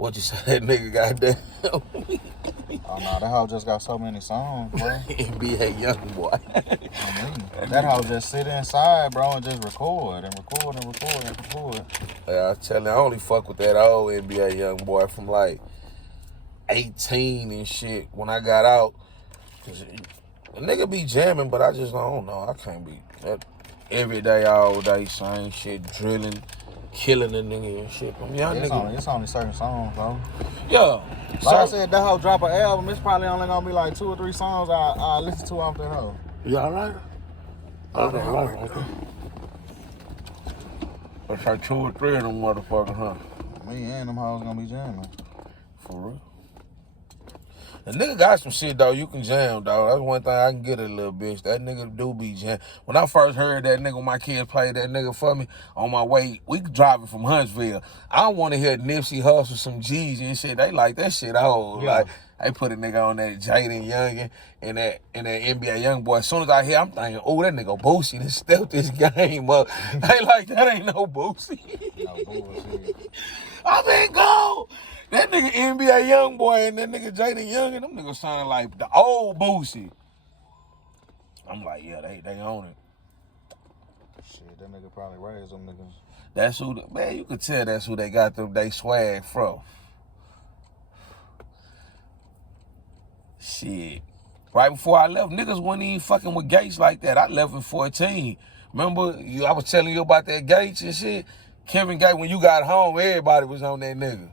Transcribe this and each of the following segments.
What you say that nigga got down? Oh no, that hoe just got so many songs, bro. NBA Youngboy. That hoe just sit inside, bro, and just record and record and record and record. I tell you, I only fuck with that old NBA Youngboy from like 18 and shit when I got out. A nigga be jamming, but I just don't know. I can't be that every day, all day, same shit, drilling, killing a nigga and shit. It's only certain songs, though. Yeah. Like I said, that hoe drop an album, it's probably only gonna be like 2 or 3 songs I listen to off that hoe. You alright? Okay. That's like 2 or 3 of them motherfuckers, huh? Me and them hoes gonna be jamming. For real. The nigga got some shit, though. You can jam, dog. That's one thing I can get a little bitch. That nigga do be jam. When I first heard that nigga, my kids played that nigga for me on my way. We driving from Huntsville. I want to hear Nipsey Hussle, some G's and shit. They like that shit old. Yeah. Like, they put a nigga on that Jaden Youngin and that NBA Youngboy. As soon as I hear, I'm thinking, oh, that nigga Boosie done stepped this game up. They like, that ain't no Boosie. No bullshit. I been gone. That nigga NBA Youngboy and that nigga Jaden Youngin, them niggas sounding like the old Boosie. I'm like, yeah, they own it. Shit, that nigga probably raised them niggas. That's who, man, you could tell that's who they got them, they swag from. Shit. Right before I left, niggas wasn't even fucking with Gates like that. I left in 14. Remember, I was telling you about that Gates and shit? Kevin Gates, when you got home, everybody was on that nigga.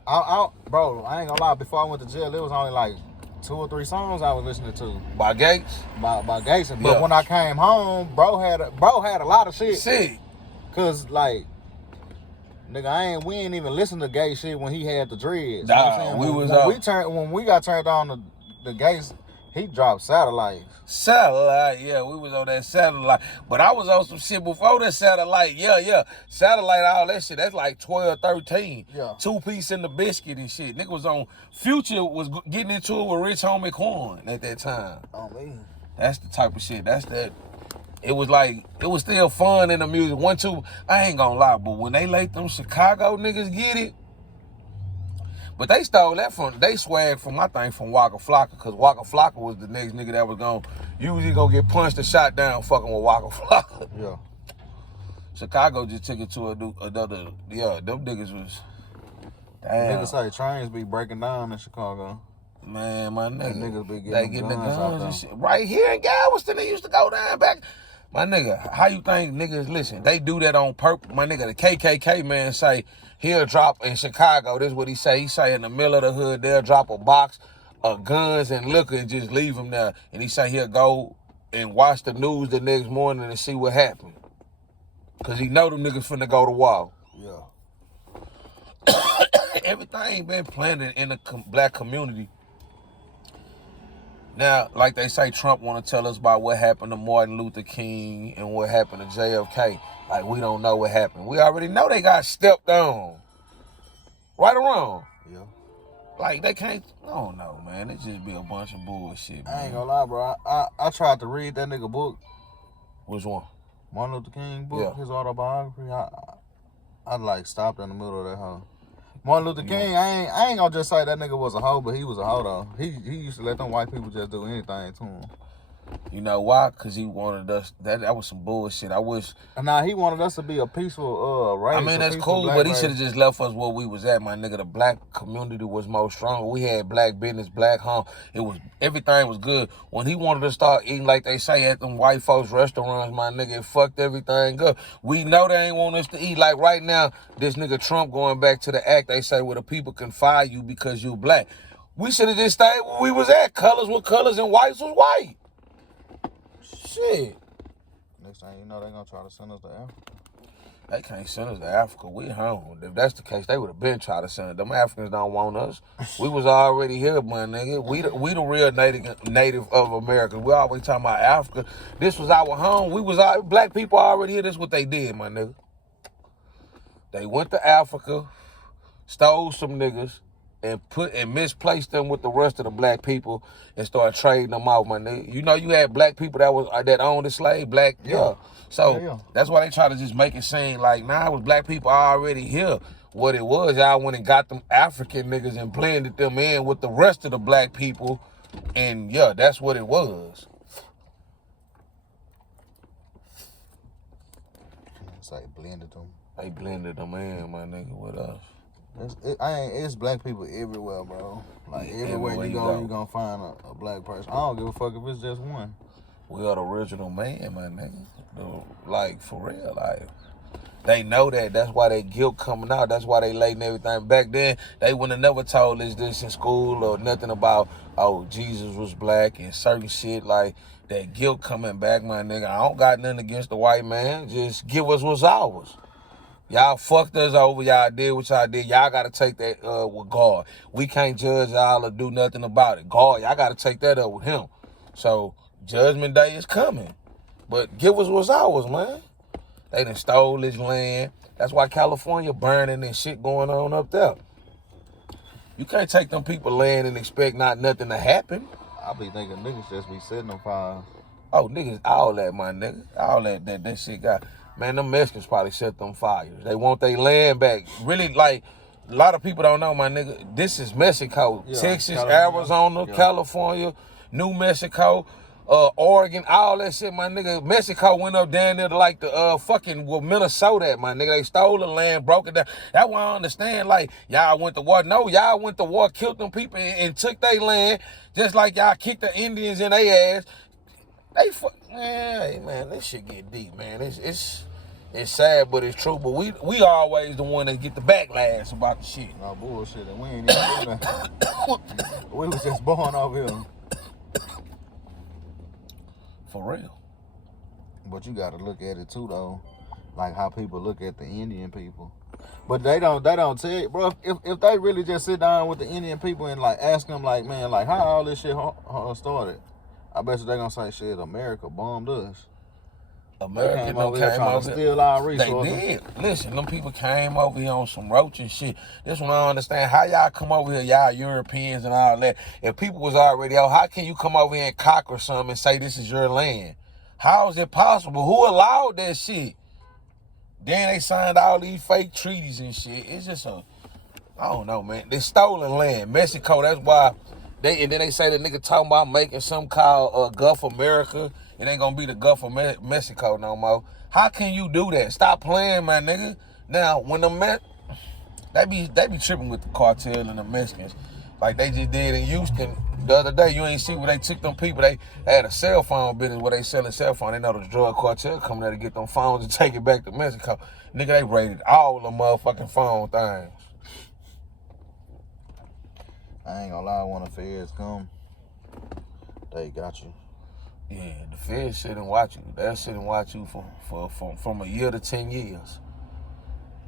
Bro, I ain't gonna lie, before I went to jail, it was only like 2 or 3 songs I was listening to. By Gates? By Gates. But Yeah. when I came home, bro had a lot of shit. Shit. Cause like, nigga, we ain't even listen to Gates shit when he had the dreads. Nah, you know what I'm saying? When we got turned on the Gates, he dropped Satellite. Satellite, yeah, we was on that Satellite. But I was on some shit before that Satellite, yeah. Satellite, all that shit, that's like 12, 13. Yeah. 2 Piece in the Biscuit and shit. Nigga was on, Future was getting into it with Rich Homie Quan at that time. Oh, man. That's the type of shit, it was like, it was still fun in the music. 1, 2, I ain't gonna lie, but when they let them Chicago niggas get it, but they stole that they swag from my thing from Waka Flocka, because Waka Flocka was the next nigga that was usually gonna get punched and shot down fucking with Waka Flocka. Yeah. Chicago just took it to another, yeah, them niggas was, damn. Niggas say trains be breaking down in Chicago. Man, my nigga, niggas be they getting the guns guns and shit. Right here in Galveston, they used to go down back. My nigga, how you think niggas, listen, they do that on purpose. My nigga, the KKK man say, he'll drop in Chicago, this is what he say. He say in the middle of the hood, they'll drop a box of guns and liquor and just leave them there. And he say he'll go and watch the news the next morning and see what happened. Because he know them niggas finna go to war. Yeah. Everything been planted in the black community. Now, like they say, Trump want to tell us about what happened to Martin Luther King and what happened to JFK. Like, we don't know what happened. We already know they got stepped on. Right or wrong? Yeah. Like, they can't, I don't know, man. It just be a bunch of bullshit, man. I ain't gonna lie, bro. I tried to read that nigga book. Which one? Martin Luther King book, Yeah. his autobiography. I like stopped in the middle of that hoe. Martin Luther King, I ain't gonna just say that nigga was a hoe, but he was a hoe though. He used to let them white people just do anything to him. You know why? Because he wanted us, that was some bullshit. I wish. Nah, he wanted us to be a peaceful race. I mean, that's cool, but he should have just left us where we was at, my nigga. The black community was more stronger. We had black business, black home. Everything was good. When he wanted to start eating like they say at them white folks restaurants, my nigga, it fucked everything up. We know they ain't want us to eat. Like right now, this nigga Trump going back to the act, they say, well, the people can fire you because you black. We should have just stayed where we was at. Colors were colors and whites was white. Shit. Next thing you know, they gonna try to send us to Africa. They can't send us to Africa. We home. If that's the case, they would have been trying to send us. Them Africans don't want us. We was already here, my nigga. We the real native of America. We always talking about Africa. This was our home. Black people already here. This is what they did, my nigga. They went to Africa, stole some niggas, and misplaced them with the rest of the black people and started trading them off, my nigga. You know, you had black people that owned the slave, black, yeah. So that's why they try to just make it seem like, nah, it was black people already here. what it was, y'all went and got them African niggas and blended them in with the rest of the black people. And yeah, that's what it was. It's like blended them. They blended them in, my nigga, with us. It's black people everywhere, bro. Like everywhere you go, you gonna find a black person. I don't give a fuck if it's just one. We are the original man, my nigga. Like, for real, like. They know that. That's why they guilt coming out. That's why they letting everything. Back then, they wouldn't have never told us this in school or nothing about, oh, Jesus was black and certain shit. Like, that guilt coming back, my nigga. I don't got nothing against the white man. Just give us what's ours. Y'all fucked us over. Y'all did what y'all did. Y'all got to take that with God. We can't judge y'all or do nothing about it. God, y'all got to take that up with him. So, Judgment Day is coming. But give us what's ours, man. They done stole his land. That's why California burning and shit going on up there. You can't take them people land and expect nothing to happen. I be thinking niggas just be setting them fires. Oh, niggas, all that, my nigga. All that shit got. Man, them Mexicans probably set them fires. They want their land back. Really, like, a lot of people don't know, my nigga. This is Mexico. Yeah, Texas, California, Arizona, yeah. California, New Mexico. Oregon, all that shit, my nigga. Mexico went up down there to like the fucking Minnesota, my nigga. They stole the land, broke it down. That's why I understand, like, y'all went to war. No, y'all went to war, killed them people and took their land, just like y'all kicked the Indians in their ass. Man, this shit get deep, man. It's sad, but it's true. But we always the one that get the backlash about the shit. No bullshit, and we ain't even doing that. We was just born over here. For real. But you gotta look at it too, though, like how people look at the Indian people. But they don't tell you, bro. If they really just sit down with the Indian people and like ask them, like, man, like how all this shit started, I bet you they gonna say, shit, America bombed us. America came over here trying to steal our resources. They did. Listen, them people came over here on some roach and shit. This one I don't understand. How y'all come over here, y'all Europeans and all that? If people was already out, how can you come over here and conquer something and say this is your land? How is it possible? Who allowed that shit? Then they signed all these fake treaties and shit. It's just I don't know, man. They stolen land. Mexico, that's why and then they say the nigga talking about making something called Gulf America. It ain't gonna be the Gulf of Mexico no more. How can you do that? Stop playing, my nigga. Now, when they be tripping with the cartel and the Mexicans, like they just did in Houston the other day. You ain't see where they took them people. They had a cell phone business where they selling cell phone. They know the drug cartel coming there to get them phones and take it back to Mexico. Nigga, they raided all the motherfucking phone things. I ain't gonna lie, when the feds come, they got you. Yeah, the feds sit and watch you. They'll sit and watch you from a year to 10 years.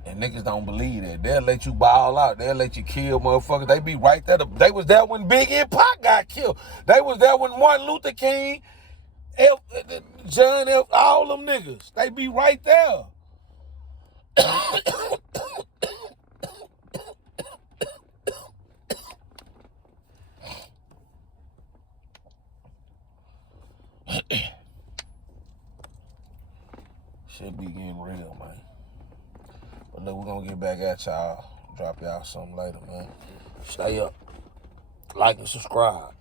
And niggas don't believe that. They'll let you ball out. They'll let you kill motherfuckers. They be right there. They was there when Big and Pac got killed. They was there when Martin Luther King, John F., all them niggas. They be right there. Shit be getting real, man. But look, we're gonna get back at y'all. Drop y'all something later, man. Stay up. Like and subscribe.